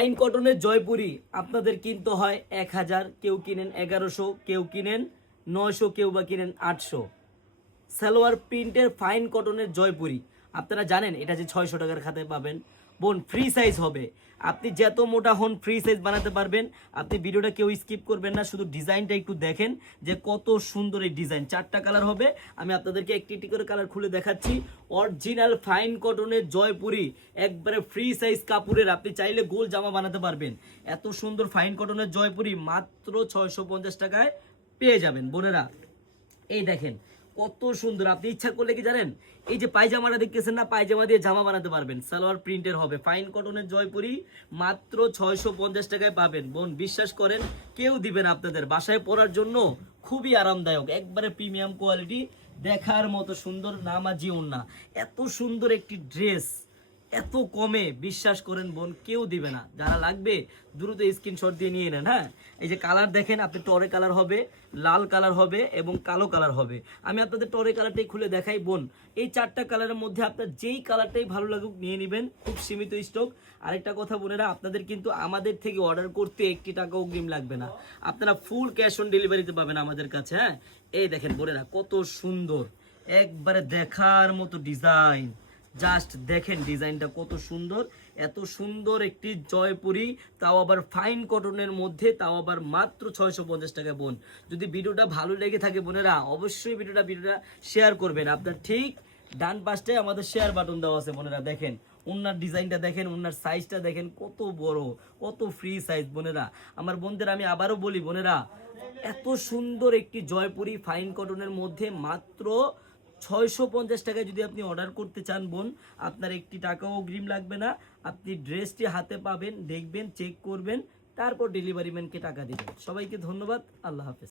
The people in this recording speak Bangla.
ফাইন কটনের জয়পুরি আপনাদের কিনতে হয় 1000, কেউ কিনেন 1100, কেউ কিনেন 900, কেউ বা কিনেন 800। সালোয়ার প্রিন্টের ফাইন কটনের জয়পুরি আপনারা জানেন এটা যে 600 টাকার খাতে পাবেন। বোন ফ্রি সাইজ হবে, আপনি যত মোটা হন ফ্রি সাইজ বানাতে পারবেন। আপনি ভিডিওটা কেউ স্কিপ করবেন না, শুধু ডিজাইনটা একটু দেখেন যে কত সুন্দর এই ডিজাইন। 4টা কালার হবে, আমি আপনাদেরকে একটি একটি করে কালার খুলে দেখাচ্ছি। অরিজিনাল ফাইন কটনের জয়পুরি, একবারে ফ্রি সাইজ কাপড়ের, আপনি চাইলে গোল জামা বানাতে পারবেন। এত সুন্দর ফাইন কটনের জয়পুরি মাত্র 650 টাকায় পেয়ে যাবেন বোনেরা। এই দেখেন কত সুন্দর, আপনি ইচ্ছা করলে কি জানেন, এই যে পায়জামাটা দেখতেছেন না, পায়জামা দিয়ে জামা বানাতে পারবেন। সালোয়ার প্রিন্টের হবে, ফাইন কটনের জয়পুরি মাত্র 650 টাকায় পাবেন। বোন বিশ্বাস করেন কেউ দিবেন আপনাদের, বাসায় পরার জন্য খুবই আরামদায়ক, একবারে প্রিমিয়াম কোয়ালিটি, দেখার মতো সুন্দর নামাজি ওড়না। এত সুন্দর একটি ড্রেস এত কমে বিশ্বাস করেন বোন কেউ দিবে না। যারা লাগবে দ্রুত স্ক্রিনশট দিয়ে নিয়ে নেন। হ্যাঁ, এই যে কালার দেখেন, আপনি টরে কালার হবে, লাল কালার হবে এবং কালো কালার হবে। আমি আপনাদের টরে কালারটাই খুলে দেখাই বোন। এই 4টা কালারের মধ্যে আপনার যেই কালারটাই ভালো লাগুক নিয়ে নেবেন, খুব সীমিত স্টক। আরেকটা কথা বোনেরা, আপনাদের কিন্তু আমাদের থেকে অর্ডার করতে 1 টাকা অগ্রিম লাগবে না, আপনারা ফুল ক্যাশ অন ডেলিভারিতে পাবেন আমাদের কাছে। হ্যাঁ, এই দেখেন বোনেরা কত সুন্দর, একবারে দেখার মতো ডিজাইন। জাস্ট দেখেন ডিজাইনটা কত সুন্দর, এত সুন্দর একটি জয়পুরি, তাও আবার ফাইন কটনের মধ্যে, তাও আবার মাত্র 650 টাকা। বোন যদি ভিডিওটা ভালো লেগে থাকে বোনেরা, অবশ্যই ভিডিওটা শেয়ার করবেন। আপনার ঠিক ডান পাশটায় আমাদের শেয়ার বাটন দেওয়া আছে বোনেরা। দেখেন ওনার ডিজাইনটা দেখেন, ওনার সাইজটা দেখেন কত বড়, কত ফ্রি সাইজ বোনেরা। আমার বোনদের আমি আবারও বলি বোনেরা, এত সুন্দর একটি জয়পুরি ফাইন কটনের মধ্যে মাত্র 650 টাকায় যদি আপনি অর্ডার করতে চান বোন, আপনার 1 টাকাও অগ্রিম লাগবে না। আপনি ড্রেসটি হাতে পাবেন, দেখবেন, চেক করবেন, তারপর ডেলিভারি ম্যানকে টাকা দিবেন। সবাইকে ধন্যবাদ, আল্লাহ হাফেজ।